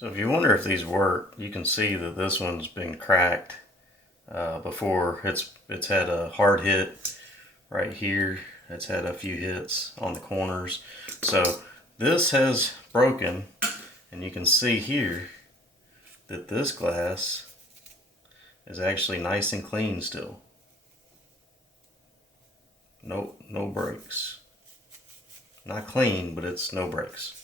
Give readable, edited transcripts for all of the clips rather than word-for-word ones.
So if you wonder if these work, you can see that this one's been cracked before. It's had a hard hit right here. It's had a few hits on the corners. So this has broken, and you can see here that this glass is actually nice and clean still. No breaks. Not clean, but it's no breaks.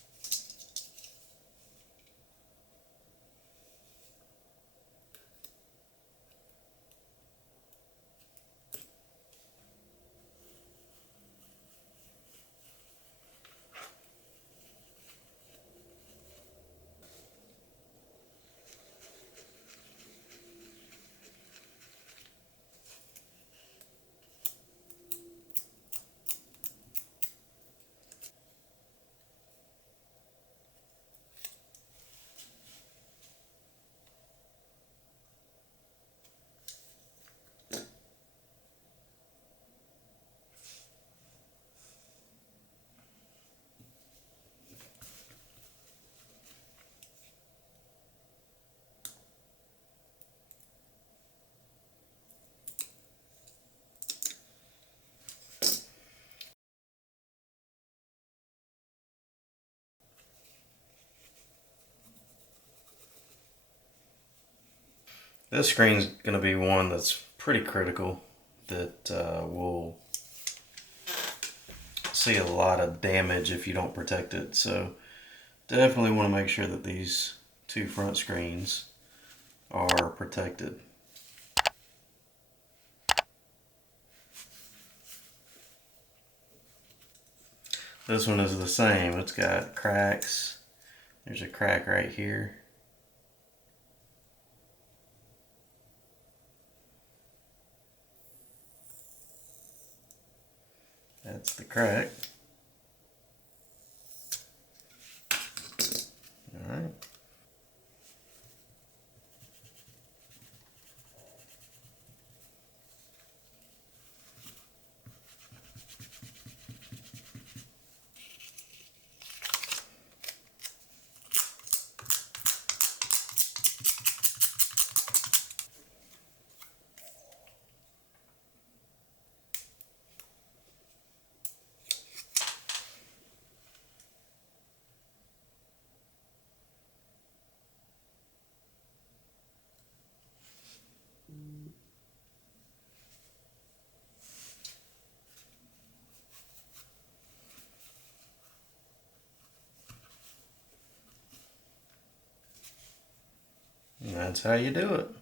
This screen's going to be one that's pretty critical, that will see a lot of damage if you don't protect it. So definitely want to make sure that these two front screens are protected. This one is the same. It's got cracks. There's a crack right here. That's the crack. All right. And that's how you do it.